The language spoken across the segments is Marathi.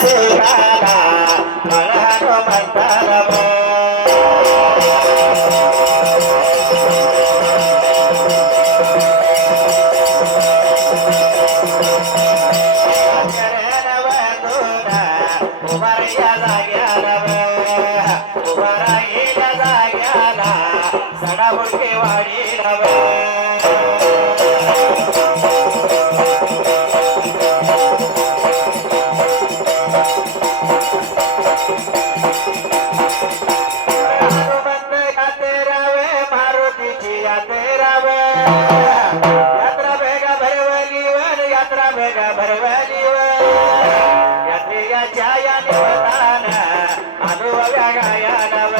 सुखाला मळानो म्हणतारव उभारया जाग्याला उभारायला जाग्याला सडा बुडके वाडीला मारुतीची यात्रा भेगा भरवली वन यात्रा भेगा भरवली यात्रेच्या या निमतान अनुभव्या गायानव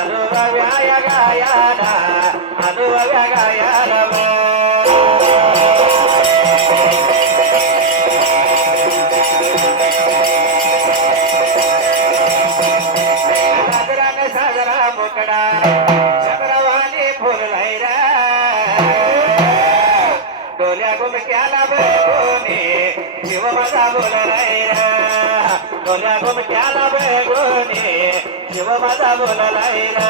अनुभव्या गायाना अनुभव्या गायानव साजराने साजरा मोकडा चंद्रवाणी फुललाय रे डोल्या गुमक्याला बघून शिव माझा बोललाय रे डोल्या गुमक्याला बघून शिव माझा बोललाय रे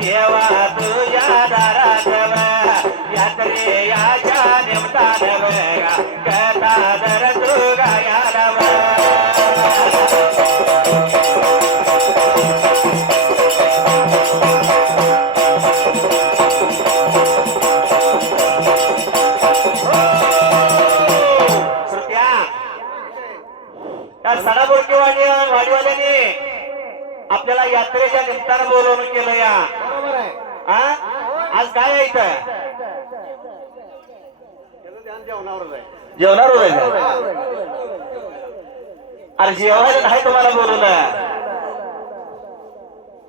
देवा तुझ्या दारात यात्रेच्या निमतान कथा दर तू गायाला त्या सडाबुडकी वाडीवाल्याने आपल्याला यात्रेच्या निमित्तानं बोलवणूक केलं या आज काय आहे इथं जेवणावर आहे अरे जेवायला नाही तुम्हाला बोलवलं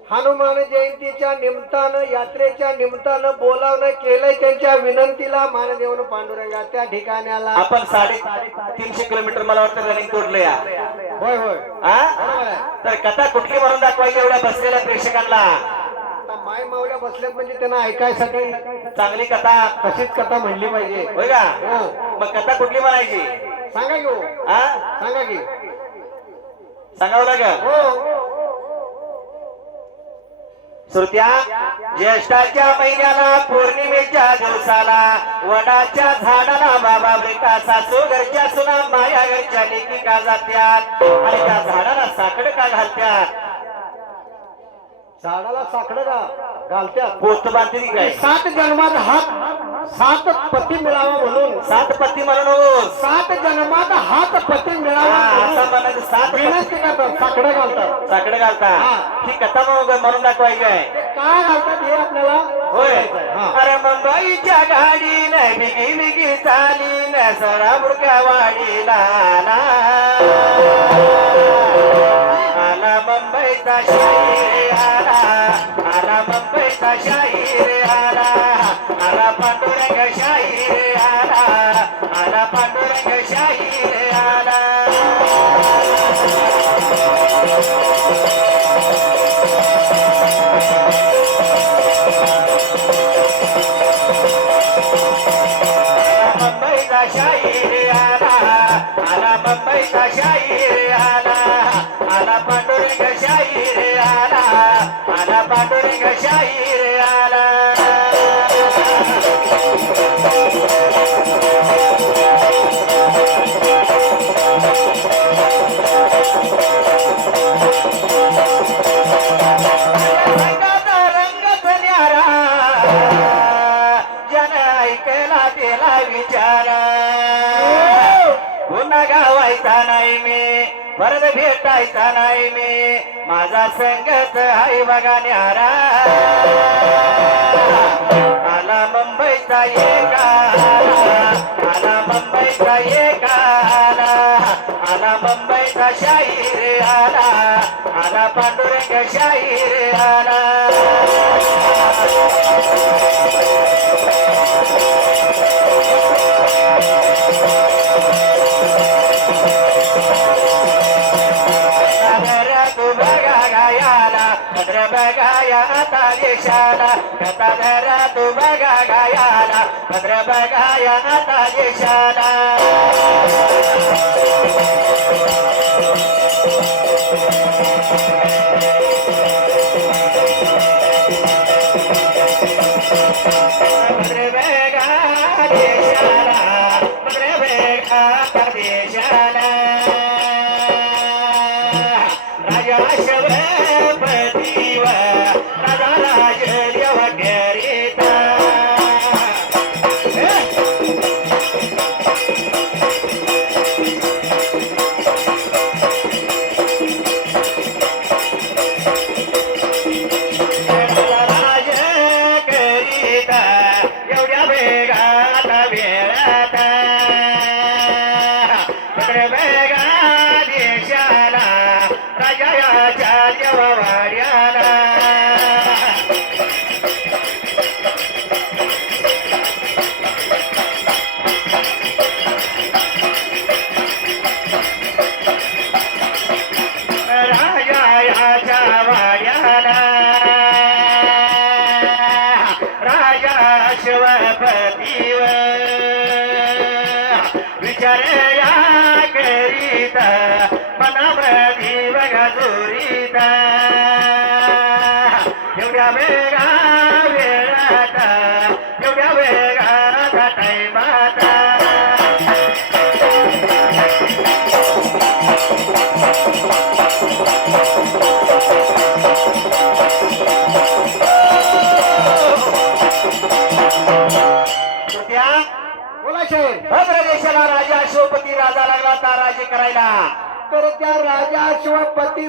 हनुमान जयंतीच्या निमित्तानं यात्रेच्या निमित्तानं बोलावणं केलंय त्यांच्या विनंतीला मान देऊन पांडुरंगा त्या ठिकाणाला आपण 350 किलोमीटर मला वाटतं रनिंग तोडलं या होय होय तर कथा कुठली म्हणून दाखवायची एवढ्या बसलेल्या प्रेक्षकांना माय मावल्या बसल्यात म्हणजे त्यांना ऐकायसाठी चांगली कथा तशीच कथा म्हणली पाहिजे होय का मग कथा कुठली म्हणायची सांगा की सांगा की सांगावं लागेल श्रोत्या ज्येष्ठाच्या महिन्याला पौर्णिमेच्या दिवसाला वडाच्या झाडाला बाबा ब्रिका सासू घरच्या सुना माया घरच्या लेकी का जात्यात आणि त्या झाडाला साखर का घालत्यात झाडाला साखर का घालत्यात पोत बांधली काय 7 जन्मात हात 7 पती मिळावा म्हणून 7 पती म्हणून 7 जन्मात हात पती मिळावा असं म्हणायचं 7 विनंती करतात साखर घालतात साखर घालतात ही कथा म्हणून दाखवायची आहे काय घालतात हे आपल्याला होय अरे मुंबईच्या गाडीनं बिगी बिगी चाली न सरा बुडक्या वाडीला आला मुंबईचा शाहीर आला मुंबईचा शाहीर आला पांडुरंग शाहीर आला पांडुरंग शाहीर आला मुंबईचा शाहीर आला मुंबईचा शाहीर आला पांडुरंग शाहीर आला पांडुरंग शाहीर आला रंगत न्यारा जन ऐकला त्याला विचार पुन्हा गावायचा नाही मी परत भेटायचा नाही मी माझा संगत आहे बघा न्यारा आला मुंबईचा एका आला मुंबईचा एका आला मुंबईचा शाहीर आला पांडुरंग शाहीर आला तू बघा गायाला भद्र बघाया आता देशाला कथा धरा तू बघा गायाला भद्र बघाया आता देशाला भद्र बघा देशाला भद्र बघा देशाला राजा शिवपतीव राजा राज देव करीता राज करीता एवढ्या वेगात वेळात भद्र बघा देशाला राजाच्या देवावाड्याला राजाच्या वाड्याला राजा शिवपतीव विचारया करीता मनामध्ये बघा एवढ्या वेगा वेळात एवढ्या वेगात टाईमात बोला साहेब. भद्र देशाला राजा शिवपती राजा लागला होता राज्य करायला तर त्या राजा शिवपती